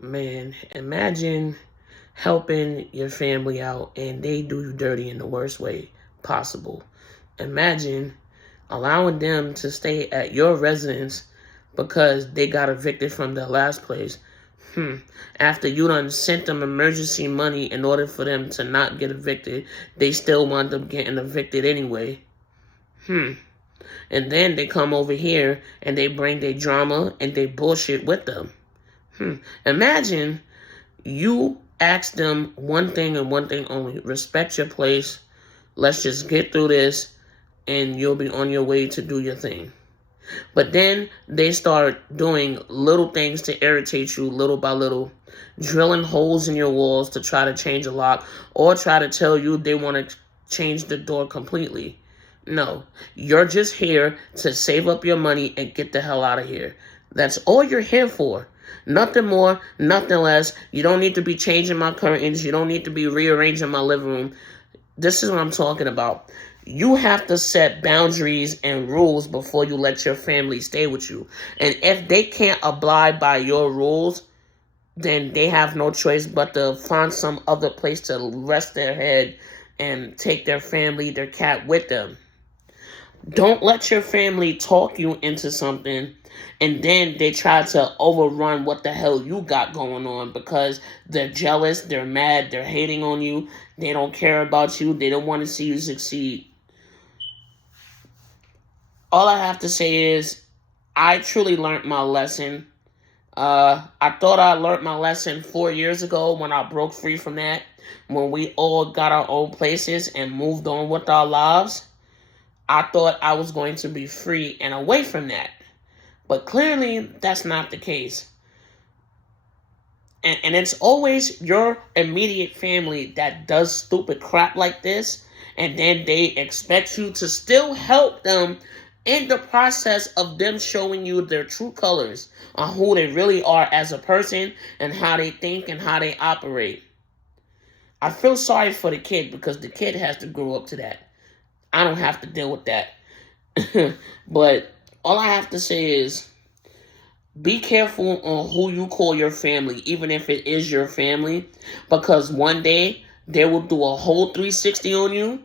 Man, imagine helping your family out and they do you dirty in the worst way possible. Imagine allowing them to stay at your residence because they got evicted from their last place. After you done sent them emergency money in order for them to not get evicted, they still wound up getting evicted anyway. And then they come over here and they bring their drama and they bullshit with them. Imagine you ask them one thing and one thing only: respect your place. Let's just get through this and you'll be on your way to do your thing. But then they start doing little things to irritate you little by little, drilling holes in your walls to try to change a lock or try to tell you they want to change the door completely. No, you're just here to save up your money and get the hell out of here. That's all you're here for. Nothing more, nothing less. You don't need to be changing my curtains. You don't need to be rearranging my living room. This is what I'm talking about. You have to set boundaries and rules before you let your family stay with you. And if they can't abide by your rules, then they have no choice but to find some other place to rest their head and take their family, their cat with them. Don't let your family talk you into something and then they try to overrun what the hell you got going on because they're jealous, they're mad, they're hating on you, they don't care about you, they don't want to see you succeed. All I have to say is I truly learned my lesson. I thought I learned my lesson 4 years ago when I broke free from that, when we all got our own places and moved on with our lives. I thought I was going to be free and away from that. But clearly, that's not the case. And it's always your immediate family that does stupid crap like this, and then they expect you to still help them in the process of them showing you their true colors on who they really are as a person and how they think and how they operate. I feel sorry for the kid because the kid has to grow up to that. I don't have to deal with that. But all I have to say is be careful on who you call your family, even if it is your family, because one day they will do a whole 360 on you,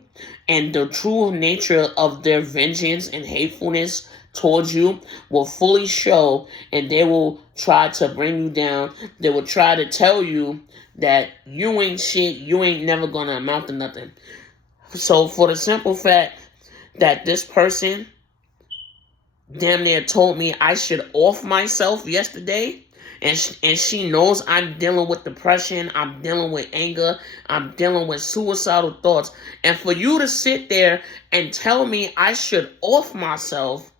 and the true nature of their vengeance and hatefulness towards you will fully show, and they will try to bring you down. They will try to tell you that you ain't shit, you ain't never gonna amount to nothing. So for the simple fact that this person damn near told me I should off myself yesterday, and she knows I'm dealing with depression, I'm dealing with anger, I'm dealing with suicidal thoughts, and for you to sit there and tell me I should off myself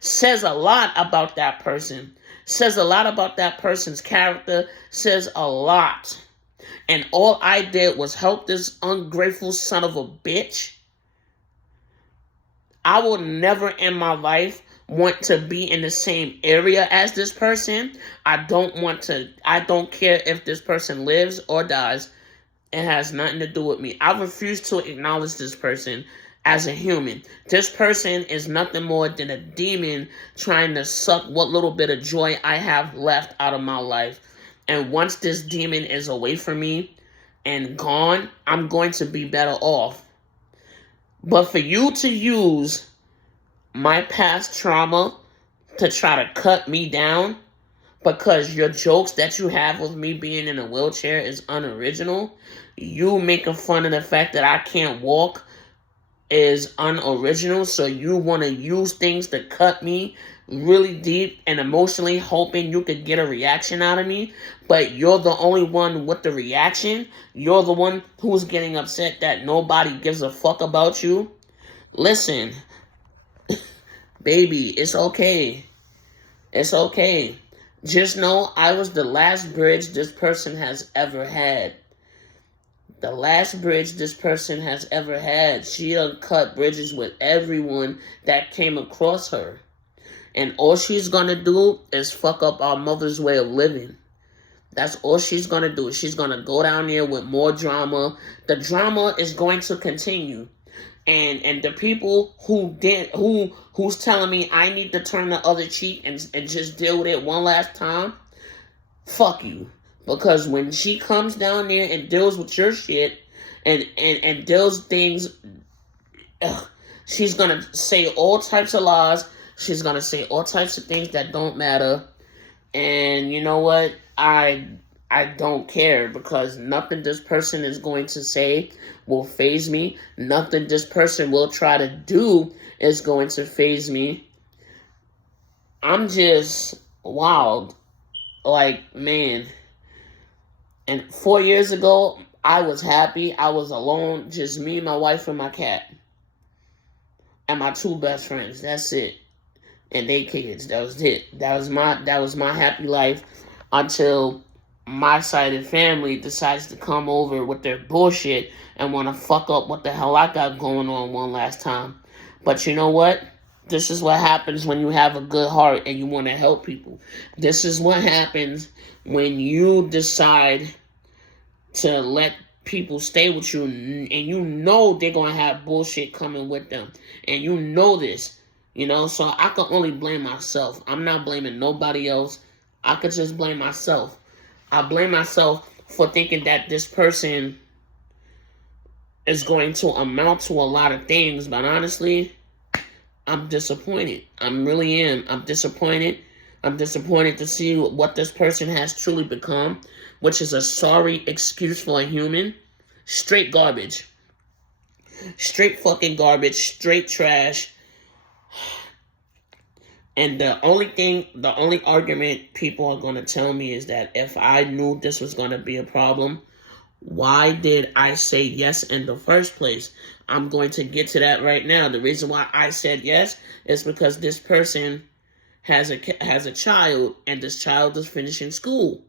says a lot about that person, says a lot about that person's character, says a lot. And all I did was help this ungrateful son of a bitch. I will never in my life want to be in the same area as this person. I don't care if this person lives or dies. It has nothing to do with me. I refuse to acknowledge this person as a human. This person is nothing more than a demon trying to suck what little bit of joy I have left out of my life. And once this demon is away from me and gone, I'm going to be better off. But for you to use my past trauma to try to cut me down because your jokes that you have with me being in a wheelchair is unoriginal, you making fun of the fact that I can't walk is unoriginal, so you want to use things to cut me really deep and emotionally hoping you could get a reaction out of me, but you're the only one with the reaction. You're the one who's getting upset that nobody gives a fuck about you. Listen, baby, it's okay. It's okay. Just know I was the last bridge this person has ever had. The last bridge this person has ever had. She done cut bridges with everyone that came across her. And all she's gonna do is fuck up our mother's way of living. That's all she's gonna do. She's gonna go down there with more drama. The drama is going to continue. And the people who's telling me I need to turn the other cheek and just deal with it one last time, fuck you. Because when she comes down there and deals with your shit and deals things, ugh, she's gonna say all types of lies. She's gonna say all types of things that don't matter. And you know what? I don't care, because nothing this person is going to say will phase me. Nothing this person will try to do is going to phase me. I'm just wild. Like, man. And 4 years ago, I was happy. I was alone. Just me, my wife, and my cat. And my two best friends. That's it. And they kids. That was it. That was my happy life until my side of the family decides to come over with their bullshit and want to fuck up what the hell I got going on one last time. But you know what? This is what happens when you have a good heart and you want to help people. This is what happens when you decide to let people stay with you and you know they're going to have bullshit coming with them. And you know this. So I can only blame myself. I'm not blaming nobody else. I could just blame myself. I blame myself for thinking that this person is going to amount to a lot of things, but honestly, I'm disappointed. I really am. I'm disappointed. I'm disappointed to see what this person has truly become, which is a sorry excuse for a human. Straight garbage. Straight fucking garbage. Straight trash. And the only argument people are going to tell me is that if I knew this was going to be a problem, why did I say yes in the first place? I'm going to get to that right now. The reason why I said yes is because this person has a child, and this child is finishing school.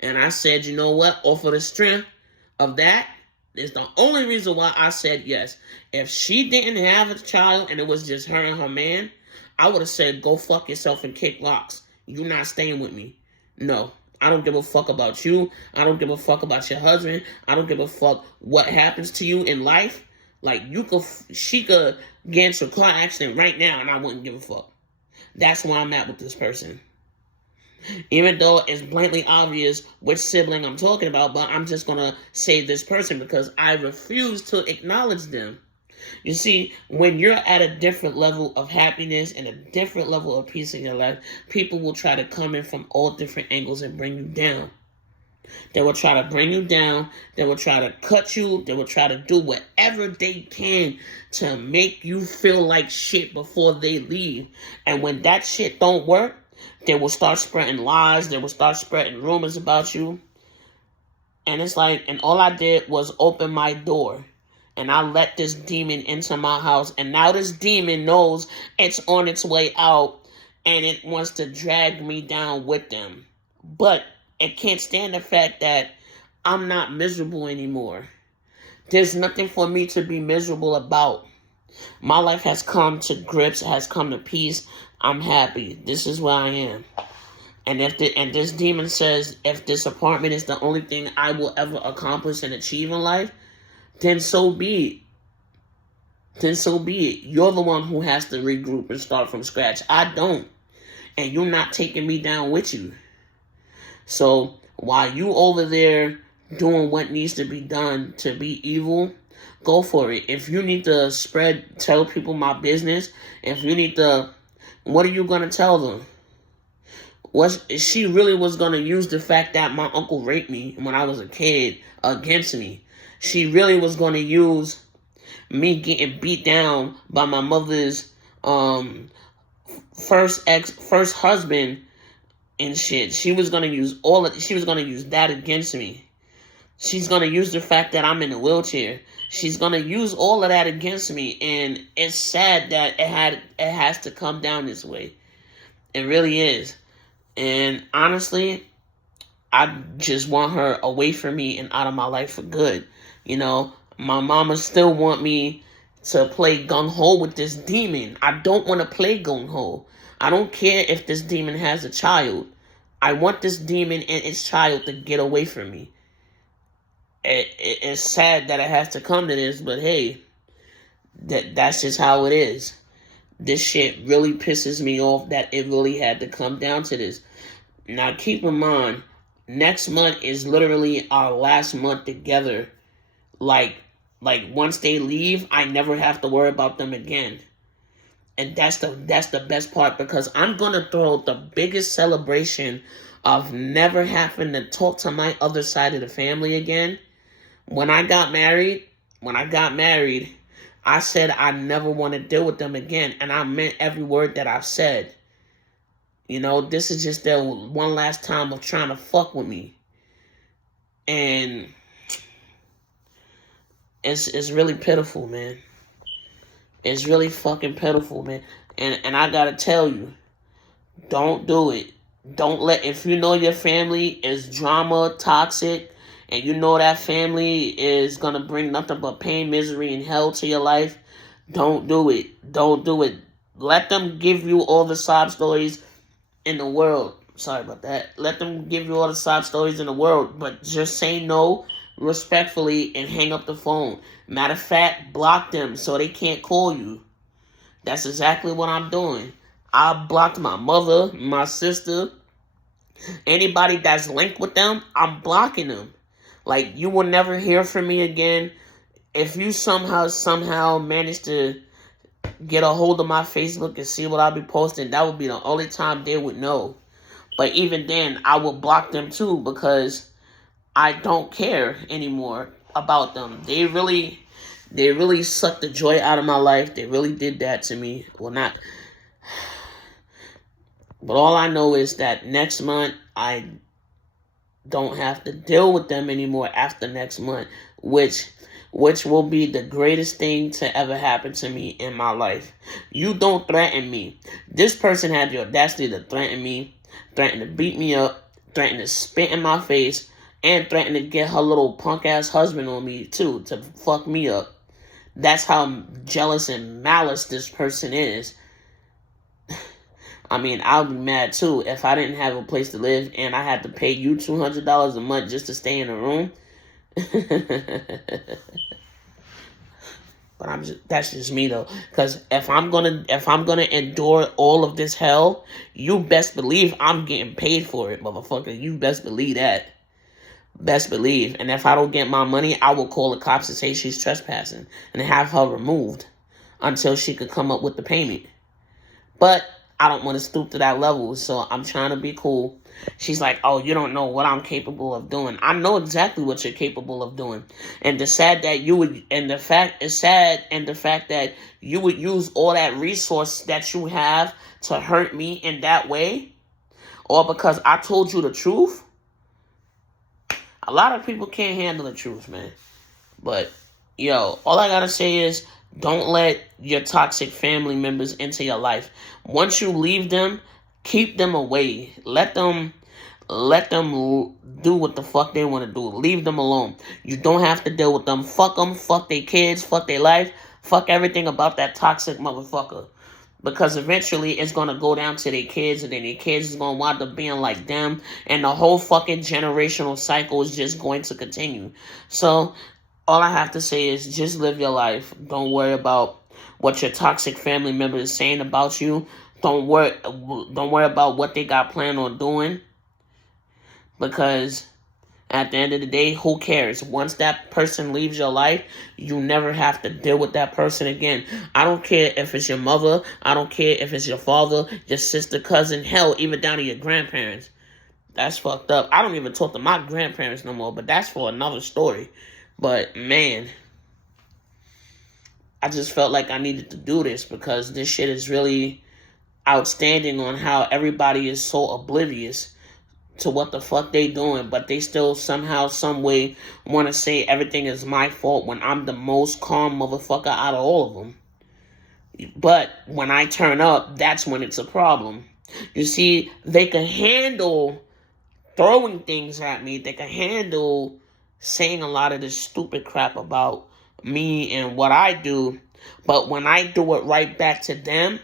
And I said, you know what? Off of the strength of that is the only reason why I said yes. If she didn't have a child and it was just her and her man, I would have said, go fuck yourself and kick rocks. You're not staying with me. No, I don't give a fuck about you. I don't give a fuck about your husband. I don't give a fuck what happens to you in life. Like, she could get into a car accident right now and I wouldn't give a fuck. That's where I'm at with this person. Even though it's blatantly obvious which sibling I'm talking about, but I'm just going to say this person because I refuse to acknowledge them. You see, when you're at a different level of happiness and a different level of peace in your life, people will try to come in from all different angles and bring you down. They will try to bring you down. They will try to cut you. They will try to do whatever they can to make you feel like shit before they leave. And when that shit don't work, they will start spreading lies. They will start spreading rumors about you. And it's like, and all I did was open my door. And I let this demon into my house. And now this demon knows it's on its way out. And it wants to drag me down with them. But it can't stand the fact that I'm not miserable anymore. There's nothing for me to be miserable about. My life has come to grips, has come to peace. I'm happy. This is where I am. And this demon says, if this apartment is the only thing I will ever accomplish and achieve in life, then so be it. Then so be it. You're the one who has to regroup and start from scratch. I don't. And you're not taking me down with you. So while you over there doing what needs to be done to be evil, go for it. If you need to tell people my business, if you need to, what are you going to tell them? She really was going to use the fact that my uncle raped me when I was a kid against me. She really was going to use me getting beat down by my mother's first husband and shit. She was going to use she was going to use that against me. She's going to use the fact that I'm in a wheelchair. She's going to use all of that against me. And it's sad that it has to come down this way. It really is. And honestly, I just want her away from me and out of my life for good. My mama still want me to play gung-ho with this demon. I don't want to play gung-ho. I don't care if this demon has a child. I want this demon and its child to get away from me. It's sad that it has to come to this, but hey, that's just how it is. This shit really pisses me off that it really had to come down to this. Now, keep in mind, next month is literally our last month together. Like, once they leave, I never have to worry about them again. And that's the best part, because I'm gonna throw the biggest celebration of never having to talk to my other side of the family again. When I got married, I said I never want to deal with them again, and I meant every word that I've said. This is just their one last time of trying to fuck with me. And it's really pitiful, man. It's really fucking pitiful, man. And I gotta tell you, don't do it. If you know your family is drama, toxic, and you know that family is gonna bring nothing but pain, misery, and hell to your life, don't do it. Don't do it. Let them give you all the sob stories in the world. Sorry about that. Let them give you all the sob stories in the world, but just say no respectfully and hang up the phone. Matter of fact, block them so they can't call you. That's exactly what I'm doing. I blocked my mother, my sister, anybody that's linked with them, I'm blocking them. Like, you will never hear from me again. If you somehow manage to get a hold of my Facebook and see what I'll be posting, that would be the only time they would know. But even then, I will block them too, because I don't care anymore about them. They really sucked the joy out of my life. They really did that to me. Well, not. But all I know is that next month, I don't have to deal with them anymore after next month, which will be the greatest thing to ever happen to me in my life. You don't threaten me. This person had the audacity to threaten me, threaten to beat me up, threaten to spit in my face, and threaten to get her little punk-ass husband on me, too, to fuck me up. That's how jealous and malice this person is. I mean, I'll be mad, too, if I didn't have a place to live and I had to pay you $200 a month just to stay in a room. But that's just me, though. Because if I'm gonna endure all of this hell, you best believe I'm getting paid for it, motherfucker. You best believe that. Best believe. And if I don't get my money, I will call the cops and say she's trespassing and have her removed until she could come up with the payment. But I don't want to stoop to that level, so I'm trying to be cool. She's like, oh, you don't know what I'm capable of doing. I know exactly what you're capable of doing. And the fact that you would use all that resource that you have to hurt me in that way, or because I told you the truth. A lot of people can't handle the truth, man. But, all I gotta say is, don't let your toxic family members into your life. Once you leave them, keep them away. Let them do what the fuck they want to do. Leave them alone. You don't have to deal with them. Fuck them. Fuck their kids. Fuck their life. Fuck everything about that toxic motherfucker. Because eventually it's going to go down to their kids, and then their kids is going to wind up being like them, and the whole fucking generational cycle is just going to continue. So, all I have to say is just live your life. Don't worry about what your toxic family member is saying about you. Don't worry about what they got planned on doing. Because at the end of the day, who cares? Once that person leaves your life, you never have to deal with that person again. I don't care if it's your mother. I don't care if it's your father, your sister, cousin, hell, even down to your grandparents. That's fucked up. I don't even talk to my grandparents no more, but that's for another story. But, man, I just felt like I needed to do this because this shit is really outstanding on how everybody is so oblivious to what the fuck they doing, but they still somehow, some way want to say everything is my fault when I'm the most calm motherfucker out of all of them. But when I turn up, that's when it's a problem. You see, they can handle throwing things at me. They can handle saying a lot of this stupid crap about me and what I do. But when I do it right back to them,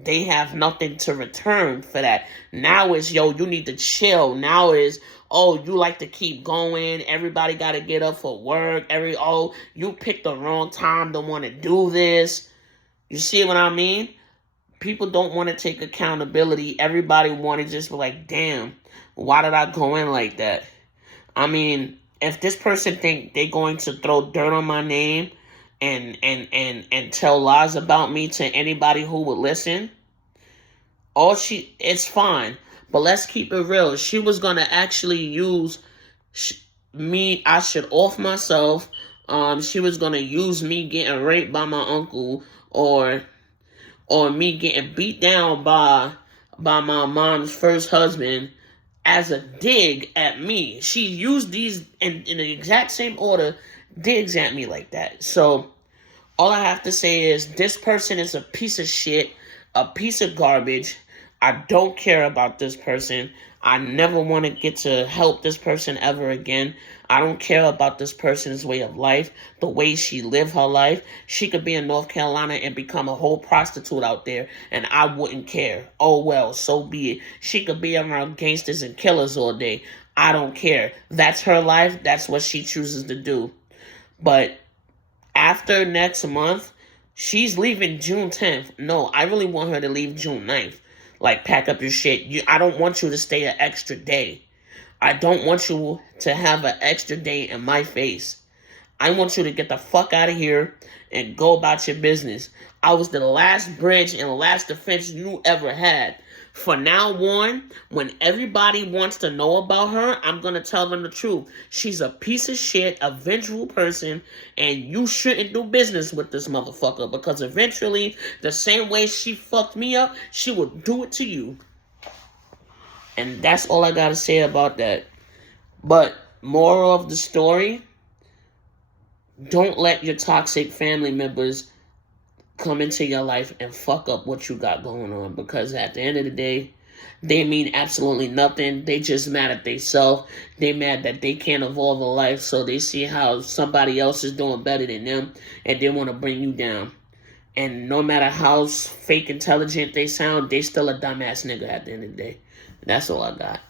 they have nothing to return for that. Now is, you need to chill. Now is, you like to keep going. Everybody got to get up for work. You picked the wrong time to want to do this. You see what I mean? People don't want to take accountability. Everybody want to just be like, damn, Why did I go in like that? I mean, if this person think they're going to throw dirt on my name and tell lies about me to anybody who would listen, it's fine. But let's keep it real. She was gonna actually use me. I should off myself. She was gonna use me getting raped by my uncle, or me getting beat down by my mom's first husband as a dig at me. She used these in the exact same order, digs at me like that. So all I have to say is this person is a piece of shit, a piece of garbage. I don't care about this person. I never want to get to help this person ever again. I don't care about this person's way of life, the way she lived her life. She could be in North Carolina and become a whole prostitute out there, and I wouldn't care. Oh well, so be it. She could be around gangsters and killers all day. I don't care. That's her life. That's what she chooses to do. But after next month, she's leaving June 10th. No, I really want her to leave June 9th. Like, pack up your shit. I don't want you to stay an extra day. I don't want you to have an extra day in my face. I want you to get the fuck out of here and go about your business. I was the last bridge and last defense you ever had. From now on, when everybody wants to know about her, I'm going to tell them the truth. She's a piece of shit, a vengeful person, and you shouldn't do business with this motherfucker, because eventually, the same way she fucked me up, she will do it to you. And that's all I got to say about that. But moral of the story, don't let your toxic family members come into your life and fuck up what you got going on, because at the end of the day, they mean absolutely nothing. They just mad at themselves. They mad that they can't evolve in life, so they see how somebody else is doing better than them, and they want to bring you down. And no matter how fake intelligent they sound, they still a dumbass nigga at the end of the day. That's all I got.